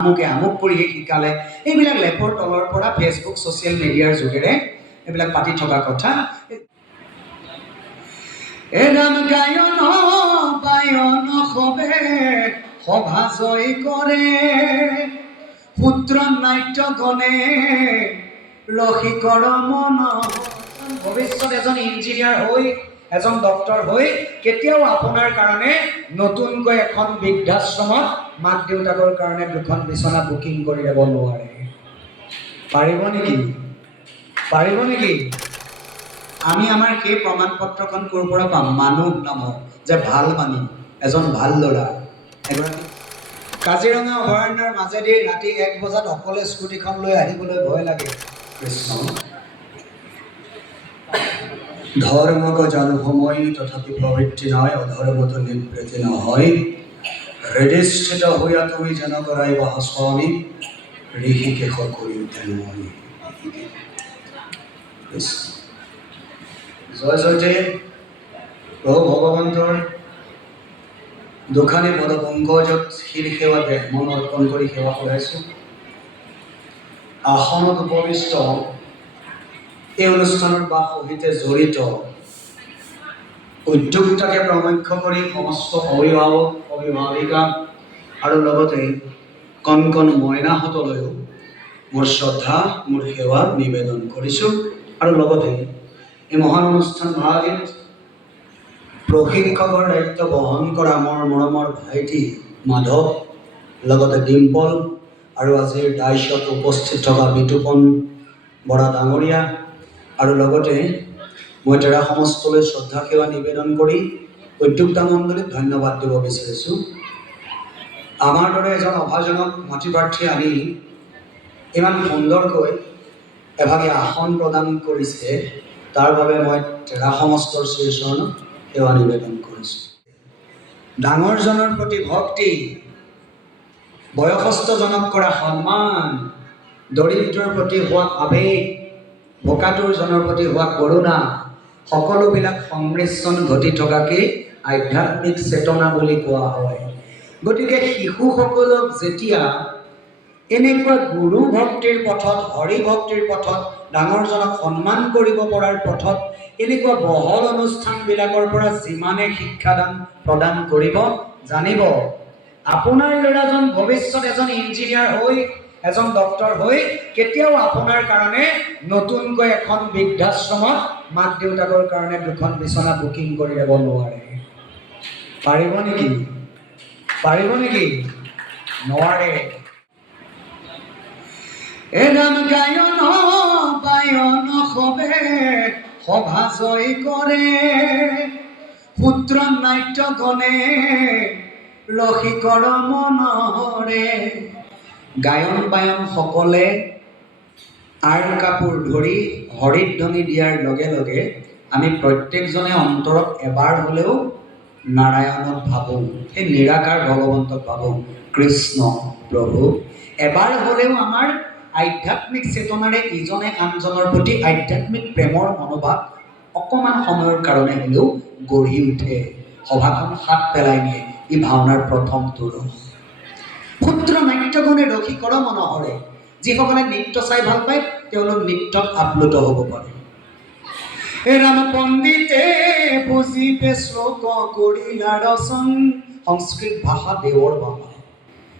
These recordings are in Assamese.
আমুকে আমুক কৰিয়ে শিকালে এইবিলাক লেপৰ তলৰ পৰা ফেচবুক ছ'চিয়েল মিডিয়াৰ যোগেৰে এইবিলাক পাতি থকা কথা এদান গায়ন বায়ন হবে সভা জয় কৰে পুত্ৰ নাট্য গণে ৰসিকৰ মন ভৱিষ্যত এজন ইঞ্জিনিয়াৰ হৈ এজন ডক্টৰ হৈ কেতিয়াও আপোনাৰ কাৰণে নতুনকৈ এখন বৃদ্ধাশ্ৰমত মাক দেউতাকৰ কাৰণে দুখন বিচনা বুকিং কৰি দিব নোৱাৰে পাৰিব নেকি আমি আমাৰ সেই প্ৰমাণ পত্ৰখন ক'ৰ পৰা পাম মানুহ নামত যে ভাল মানুহ এজন ভাল ল'ৰা এগৰাকী কাজিৰঙা অভয়াৰণ্যৰ মাজেদি ৰাতি 1 বজাত অকলে স্কুটিখন লৈ আহিবলৈ ভয় লাগে কৃষ্ণ ধৰ্মক জানো সময় তথাপি প্ৰবৃত্তি নাই অধৰ্মত নিবৃত্তি নহয় হৃদিষ্ঠিত হইয়া তুমি যেন কৰাইবা স্বামী ঋষিকেশ কৰি উঠেন মই জয় জয়তে প্ৰভু ভগৱন্তৰ দুখানি পদ পংকজত শিৰ সেৱা দেহ মন অৰ্পণ কৰি সেৱা কৰাইছোঁ আসনত উপবিষ্ট এই অনুষ্ঠানৰ বা সহিতে জড়িত উদ্যোক্তাকে প্ৰমুখ্য কৰি সমস্ত অভিভাৱক অভিভাৱিকা আৰু লগতে কণ কণ মইনাহঁতলৈও মোৰ শ্ৰদ্ধা মোৰ সেৱা নিবেদন কৰিছোঁ আৰু লগতে এই মহান অনুষ্ঠান ভাগিত প্ৰশিক্ষকৰ দায়িত্ব বহন কৰা মোৰ মৰমৰ ভাইটি মাধৱ লগতে ডিম্পল আৰু আজিৰ দায়িত্বত উপস্থিত থকা বিতুপন বৰা ডাঙৰীয়া আৰু লগতে মই তেৰা সমস্তলৈ শ্ৰদ্ধা সেৱা নিবেদন কৰি উদ্যোক্তা মণ্ডলীক ধন্যবাদ দিব বিচাৰিছোঁ আমাৰ দৰে এজন অভাজনক মাটি প্ৰাৰ্থী আনি ইমান সুন্দৰকৈ এভাগি আসন প্ৰদান কৰিছে তাৰ বাবে মই তেৰা সমস্তৰ শ্ৰীচৰণত সেৱা নিবেদন কৰিছোঁ ডাঙৰজনৰ প্ৰতি ভক্তি বয়সস্থজনক কৰা সন্মান দৰিদ্ৰৰ প্ৰতি হোৱা আৱেগ বোকাটোৰজনৰ প্ৰতি হোৱা কৰোণা সকলোবিলাক সংমিশ্ৰণ ঘটি থকাকেই আধ্যাত্মিক চেতনা বুলি কোৱা হয় গতিকে শিশুসকলক যেতিয়া এনেকুৱা গুৰু ভক্তিৰ পথত হৰি ভক্তিৰ পথত ডাঙৰজনক সন্মান কৰিব পৰাৰ পথত এনেকুৱা বহল অনুষ্ঠানবিলাকৰ পৰা যিমানে শিক্ষাদান প্ৰদান কৰিব জানিব আপোনাৰ ল'ৰাজন ভৱিষ্যত এজন ইঞ্জিনিয়াৰ হৈ এজন ডক্টৰ হৈ কেতিয়াও আপোনাৰ কাৰণে নতুনকৈ এখন বৃদ্ধাশ্ৰমত মাক দেউতাকৰ কাৰণে দুখন বিচনা বুকিং কৰি দিব নোৱাৰে পাৰিব নেকি নোৱাৰে এদান গায়ন বায়ন হবে সভা জয় কৰে পুত্ৰ নাট্য গণে ৰসিকৰ মনৰে গায়ন বায়ন সকলে আৰ কাপোৰ ধৰি হৰিধ্বনি দিয়াৰ লগে লগে আমি প্ৰত্যেকজনে অন্তৰত এবাৰ হ'লেও নাৰায়ণক ভাবোঁ সেই নিৰাকাৰ ভগৱন্তক ভাবোঁ কৃষ্ণ প্ৰভু এবাৰ হ'লেও আমাৰ আধ্যাত্মিক চেতনাৰে ইজনে আনজনৰ প্ৰতি আধ্যাত্মিক প্ৰেমৰ মনোভাৱ অকণমান সময়ৰ কাৰণে হ'লেও গঢ়ি উঠে সভাখন হাত পেলাই নিয়ে ই ভাওনাৰ প্ৰথম তোৰ পুত্ৰ নাট্যগণে ৰসিকৰ মনোহৰে যিসকলে নৃত্য চাই ভাল পায় তেওঁলোক নৃত্যত আপ্লুত হ'ব পাৰে ৰাম পণ্ডিতে বুজিবে শ্লোক কৰিলা ৰচন সংস্কৃত ভাষা দেৱৰ ভাষা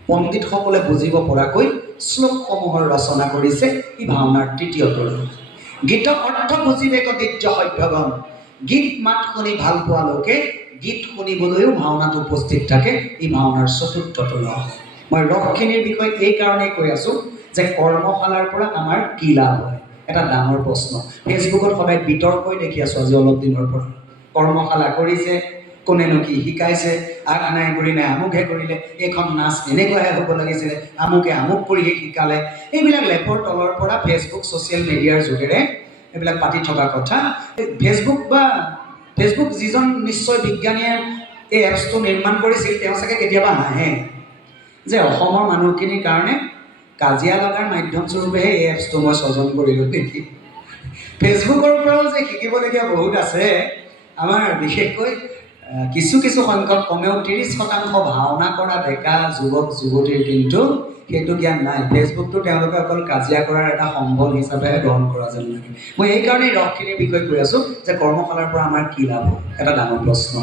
পণ্ডিতসকলে বুজিব পৰাকৈ শ্লোকসমূহৰ ৰচনা কৰিছে ই ভাওনাৰ তৃতীয় তোৰ গীতৰ অৰ্থ বুজিবে কদিৰ্য সভ্যগণ গীত মাত শুনি ভাল পোৱা লোকে গীত শুনিবলৈও ভাওনাত উপস্থিত থাকে ই ভাওনাৰ চতুৰ্থ তোৰ মই ৰসখিনিৰ বিষয়ে এই কাৰণেই কৈ আছোঁ যে কৰ্মশালাৰ পৰা আমাৰ কি লাভ হয় এটা ডাঙৰ প্ৰশ্ন ফেচবুকত সদায় বিতৰ্কই দেখি আছোঁ আজি অলপ দিনৰ পৰা কৰ্মশালা কৰিছে কোনেনো কি শিকাইছে আগ নাই কৰি নাই আমুকহে কৰিলে এইখন নাচ এনেকুৱাহে হ'ব লাগিছিলে আমুকে আমুক কৰিহে শিকালে এইবিলাক লেপৰ তলৰ পৰা ফেচবুক ছ'চিয়েল মিডিয়াৰ যোগেৰে এইবিলাক পাতি থকা কথা ফেচবুক যিজন নিশ্চয় বিজ্ঞানীয়ে এই এপছটো নিৰ্মাণ কৰিছিল তেওঁ চাগে কেতিয়াবা হাঁহে যে অসমৰ মানুহখিনিৰ কাৰণে কাজিয়া লগাৰ মাধ্যম স্বৰূপেহে এই এপছটো মই স্বজন কৰিলোঁ নেকি ফেচবুকৰ পৰাও যে শিকিবলগীয়া বহুত আছে আমাৰ বিশেষকৈ কিছু কিছু সংখ্যক কমেও 30% ভাওনা কৰা ডেকা যুৱক যুৱতীৰ কিন্তু সেইটো জ্ঞান নাই। ফেচবুকটো তেওঁলোকে অকল কাজিয়া কৰাৰ এটা সম্বল হিচাপেহে গ্ৰহণ কৰা যেন লাগে। মই এইকাৰণেই ৰসখিনিৰ বিষয়ে কৈ আছোঁ যে কৰ্মশালাৰ পৰা আমাৰ কি লাভ, এটা ডাঙৰ প্ৰশ্ন।